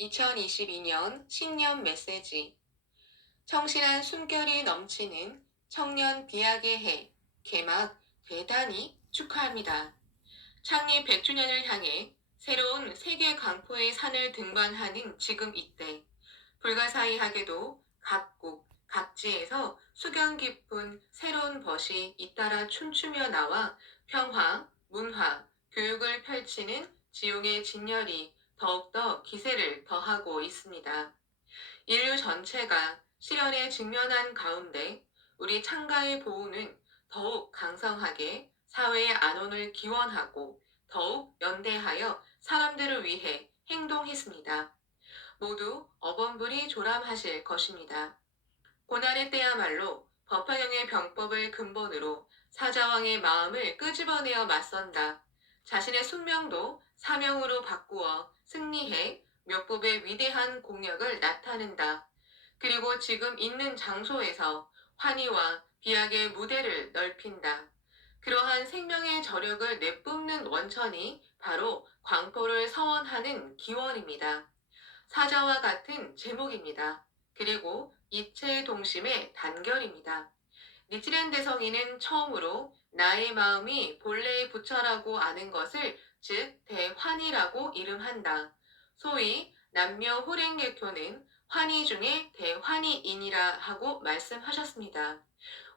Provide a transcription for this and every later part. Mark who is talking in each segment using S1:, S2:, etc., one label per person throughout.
S1: 2022년 신년 메시지 청실한 숨결이 넘치는 청년 비약의 해 개막 대단히 축하합니다. 창립 100주년을 향해 새로운 세계 강포의 산을 등반하는 지금 이때 불가사의하게도 각국 각지에서 수견 깊은 새로운 벗이 잇따라 춤추며 나와 평화, 문화, 교육을 펼치는 지용의 진열이 더욱더 기세를 더하고 있습니다. 인류 전체가 시련에 직면한 가운데 우리 창가의 보호는 더욱 강성하게 사회의 안원을 기원하고 더욱 연대하여 사람들을 위해 행동했습니다. 모두 어범불이 조람하실 것입니다. 고난의 때야말로 법화경의 병법을 근본으로 사자왕의 마음을 끄집어내어 맞선다. 자신의 숙명도 사명으로 바꾸어 승리해 묘법의 위대한 공력을 나타낸다. 그리고 지금 있는 장소에서 환희와 비약의 무대를 넓힌다. 그러한 생명의 저력을 내뿜는 원천이 바로 광포를 서원하는 기원입니다. 사자와 같은 제목입니다. 그리고 이체 동심의 단결입니다. 니치렌 대성이는 처음으로 나의 마음이 본래의 부처라고 아는 것을 즉 대환이라고 이름한다. 소위 남녀 호랭개교는 환희 중에 대환희인이라 하고 말씀하셨습니다.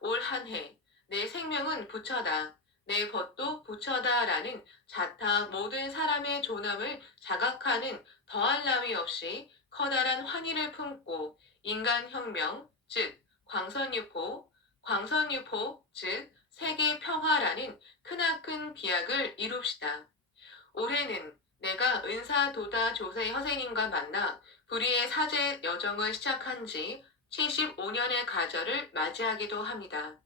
S1: 올 한 해 내 생명은 부처다. 내 법도 부처다라는 자타 모든 사람의 존엄을 자각하는 더할 나위 없이 커다란 환희를 품고 인간혁명, 즉 광선유포, 광선유포, 즉 세계 평화라는 크나큰 비약을 이룹시다. 올해는 내가 은사 도다 조세 허생님과 만나 불의의 사제 여정을 시작한 지 75년의 가절을 맞이하기도 합니다.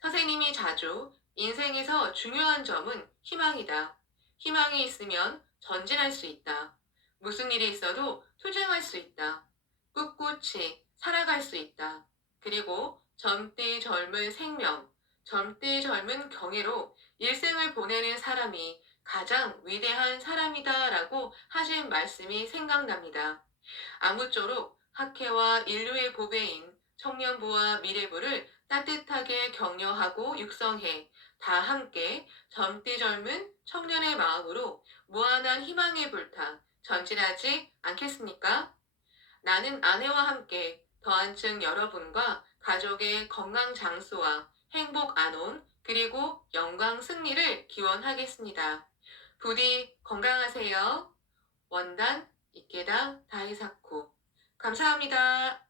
S1: 선생님이 자주 인생에서 중요한 점은 희망이다. 희망이 있으면 전진할 수 있다. 무슨 일이 있어도 투쟁할 수 있다. 꿋꿋이 살아갈 수 있다. 그리고 젊디 젊은 생명, 젊디 젊은 경애로 일생을 보내는 사람이 가장 위대한 사람이다라고 하신 말씀이 생각납니다. 아무쪼록 학회와 인류의 보배인 청년부와 미래부를 따뜻하게 격려하고 육성해 다 함께 젊디 젊은 청년의 마음으로 무한한 희망의 불타 전진하지 않겠습니까? 나는 아내와 함께 더한층 여러분과 가족의 건강 장수와 행복 안온 그리고 영광 승리를 기원하겠습니다. 부디 건강하세요. 원단 이케다 다이사쿠 감사합니다.